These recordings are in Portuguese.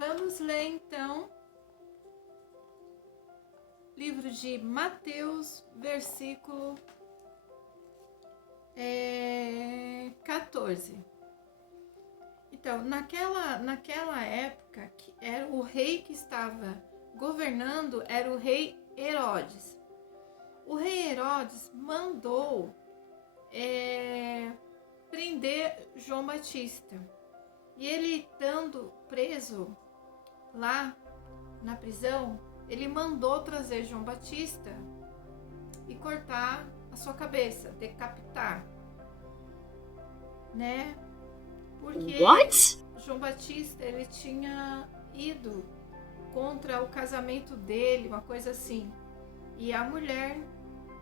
Vamos ler então livro de Mateus, versículo 14. Então, naquela época, era o rei que estava governando, era o rei Herodes. O rei Herodes mandou prender João Batista. E ele, estando preso lá na prisão, ele mandou trazer João Batista e cortar a sua cabeça, decapitar, né? Porque João Batista, ele tinha ido contra o casamento dele, uma coisa assim. E a mulher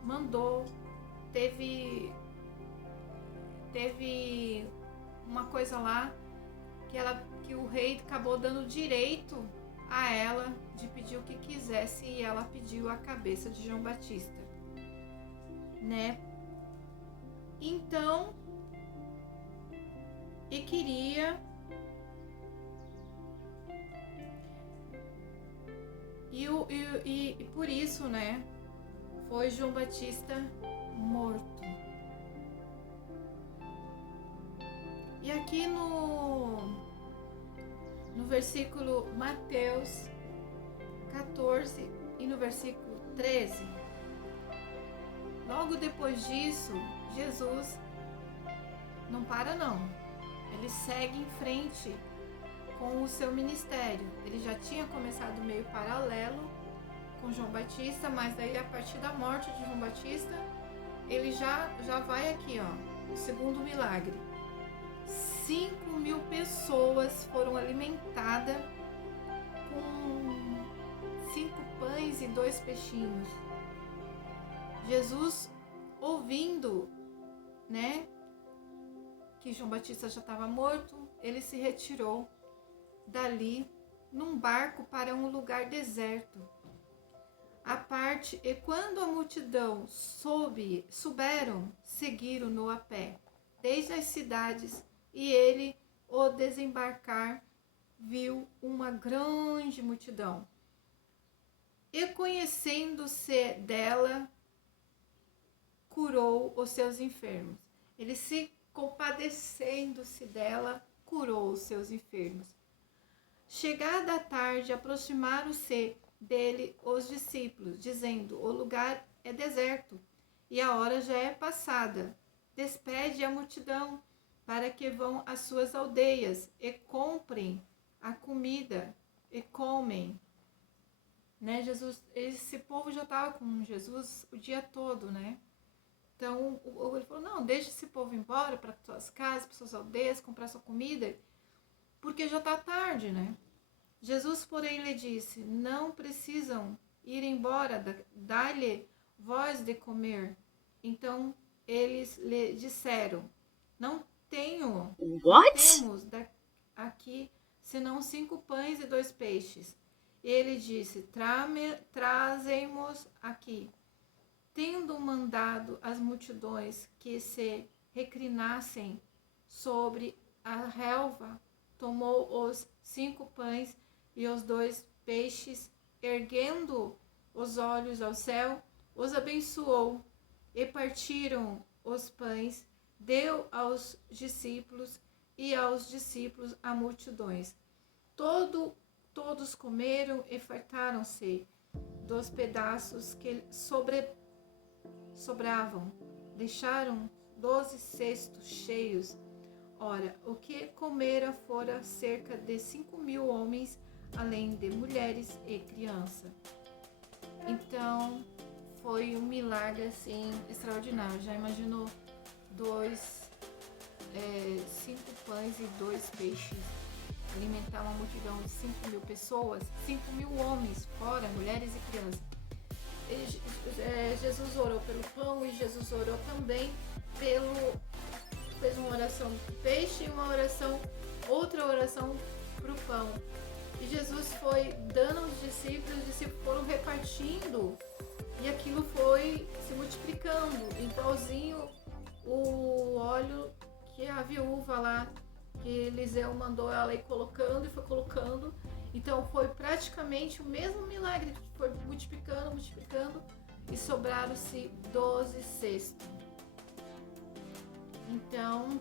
mandou, teve uma coisa lá que o rei acabou dando direito a ela de pedir o que quisesse, e ela pediu a cabeça de João Batista, né? Então, e queria e por isso, né, foi João Batista morto. E aqui no versículo Mateus 14 e no versículo 13, logo depois disso, Jesus não para não. Ele segue em frente com o seu ministério. Ele já tinha começado meio paralelo com João Batista, mas daí a partir da morte de João Batista, ele já vai aqui, ó, o segundo milagre. 5.000 pessoas foram alimentadas com 5 pães e 2 peixinhos. Jesus, ouvindo, né, que João Batista já estava morto, ele se retirou dali num barco para um lugar deserto à parte, e quando a multidão souberam, seguiram-no a pé desde as cidades, e ele, ao desembarcar, viu uma grande multidão, e conhecendo-se dela, curou os seus enfermos. Ele, se compadecendo-se dela, curou os seus enfermos. Chegada a tarde, aproximaram-se dele os discípulos, dizendo: o lugar é deserto e a hora já é passada. Despede a multidão para que vão às suas aldeias e comprem a comida e comem. Né, Jesus, esse povo já estava com Jesus o dia todo, né? Então, ele falou: não, deixa esse povo embora para suas casas, para suas aldeias, comprar sua comida, porque já está tarde, né? Jesus, porém, lhe disse: não precisam ir embora, dá-lhe vós de comer. Então, eles lhe disseram: não temos aqui senão 5 pães e 2 peixes. Ele disse: trazemos aqui. Tendo mandado as multidões que se reclinassem sobre a relva, tomou os 5 pães e os 2 peixes, erguendo os olhos ao céu, os abençoou, e partiram os pães, deu aos discípulos, e aos discípulos a multidões. Todos comeram e fartaram-se dos pedaços que sobravam. Deixaram 12 cestos cheios. Ora, o que comera fora cerca de 5.000 homens, além de mulheres e crianças. Então, foi um milagre assim extraordinário. Já imaginou 5 pães e 2 peixes alimentar uma multidão de 5.000 pessoas, 5.000 homens, fora mulheres e crianças. Jesus orou pelo pão, e Jesus orou também fez uma oração pro peixe e outra oração pro pão. E Jesus foi dando aos discípulos, os discípulos foram repartindo, e aquilo foi se multiplicando. Igualzinho o óleo que a viúva lá, que Eliseu mandou ela ir colocando, e foi colocando, Então foi praticamente o mesmo milagre, foi multiplicando, multiplicando, e sobraram-se 12 cestos. Então,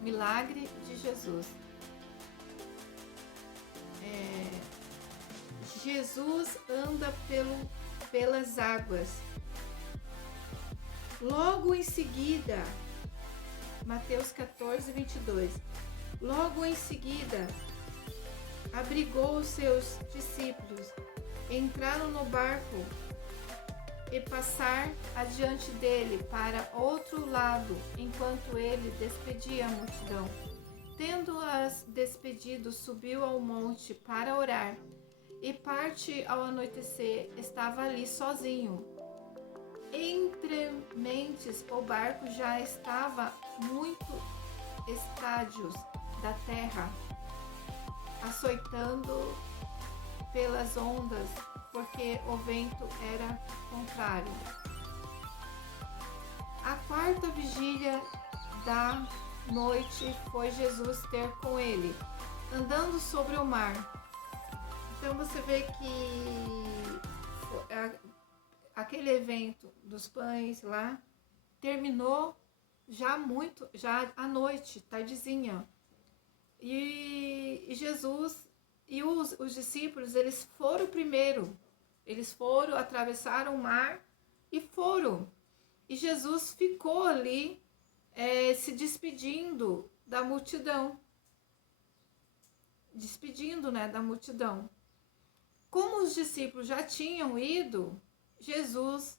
milagre de Jesus. Jesus anda pelas águas. Logo em seguida, Mateus 14, 22. Logo em seguida, abrigou os seus discípulos, entraram no barco e passar adiante dele para outro lado, enquanto ele despedia a multidão. Tendo-as despedido, subiu ao monte para orar, e parte ao anoitecer estava ali sozinho. Entre mentes, o barco já estava muito estádios da terra, açoitando pelas ondas, porque o vento era contrário. A quarta vigília da noite foi Jesus ter com ele, andando sobre o mar. Então você vê que aquele evento dos pães lá terminou já à noite, tardezinha. E Jesus e os discípulos, eles foram primeiro. Eles foram, atravessaram o mar e foram. E Jesus ficou ali se despedindo da multidão. Despedindo, né, da multidão. Como os discípulos já tinham ido, Jesus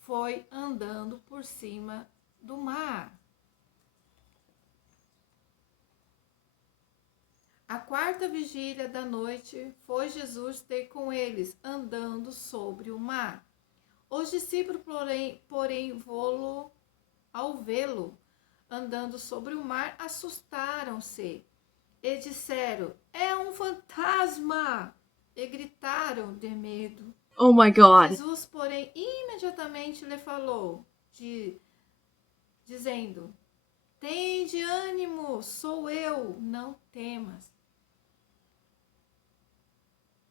foi andando por cima do mar. A quarta vigília da noite foi Jesus ter com eles, andando sobre o mar. Os discípulos, porém ao vê-lo andando sobre o mar, assustaram-se e disseram: é um fantasma! E gritaram de medo. Oh my God! Jesus, porém, imediatamente lhe falou, dizendo: tende ânimo, sou eu, não temas.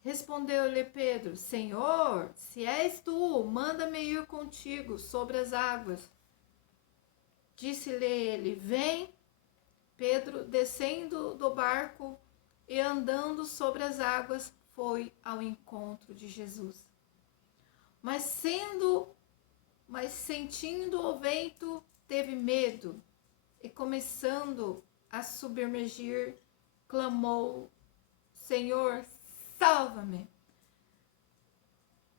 Respondeu-lhe Pedro: Senhor, se és tu, manda-me ir contigo sobre as águas. Disse-lhe ele: vem. Pedro, descendo do barco e andando sobre as águas, foi ao encontro de Jesus. Mas sentindo o vento, teve medo e, começando a submergir, clamou: Senhor, salva-me!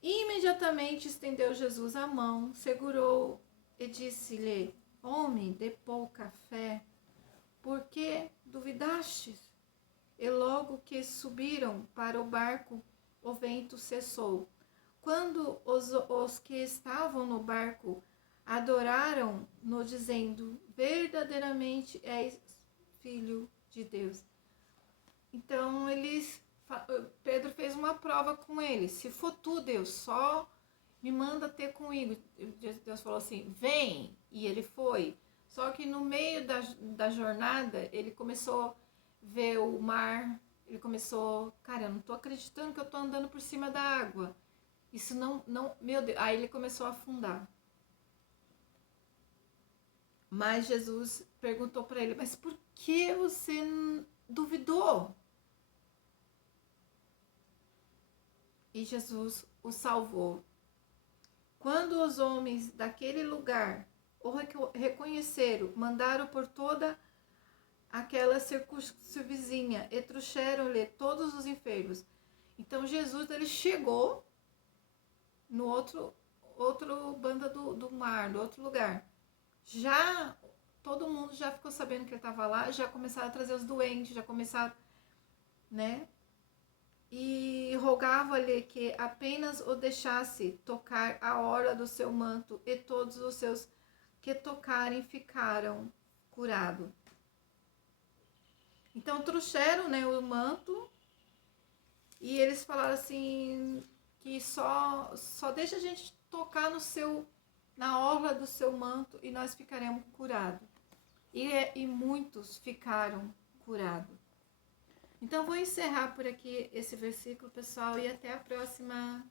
Imediatamente estendeu Jesus a mão, segurou e disse-lhe: homem de pouca fé, por que duvidastes? E logo que subiram para o barco, o vento cessou. Quando os que estavam no barco adoraram-no, dizendo: verdadeiramente és filho de Deus. Então Pedro fez uma prova com ele: se for tu, Deus, só me manda ter comigo. Deus falou assim: vem. E ele foi. Só que no meio da jornada, ele começou a ver o mar. Ele começou: cara, eu não tô acreditando que eu tô andando por cima da água. Isso não, meu Deus. Aí ele começou a afundar. Mas Jesus perguntou para ele: mas por que você duvidou? E Jesus o salvou. Quando os homens daquele lugar o reconheceram, mandaram por toda aquela circunvizinha e trouxeram-lhe todos os enfermos. Então Jesus, ele chegou no outro banda do mar, no outro lugar. Já todo mundo já ficou sabendo que ele estava lá, já começaram a trazer os doentes, já começaram, né? E rogava-lhe que apenas o deixasse tocar a orla do seu manto, e todos os seus que tocarem ficaram curados. Então trouxeram, né, o manto, e eles falaram assim que só deixa a gente tocar na orla do seu manto e nós ficaremos curados. E muitos ficaram curados. Então, vou encerrar por aqui esse versículo, pessoal, e até a próxima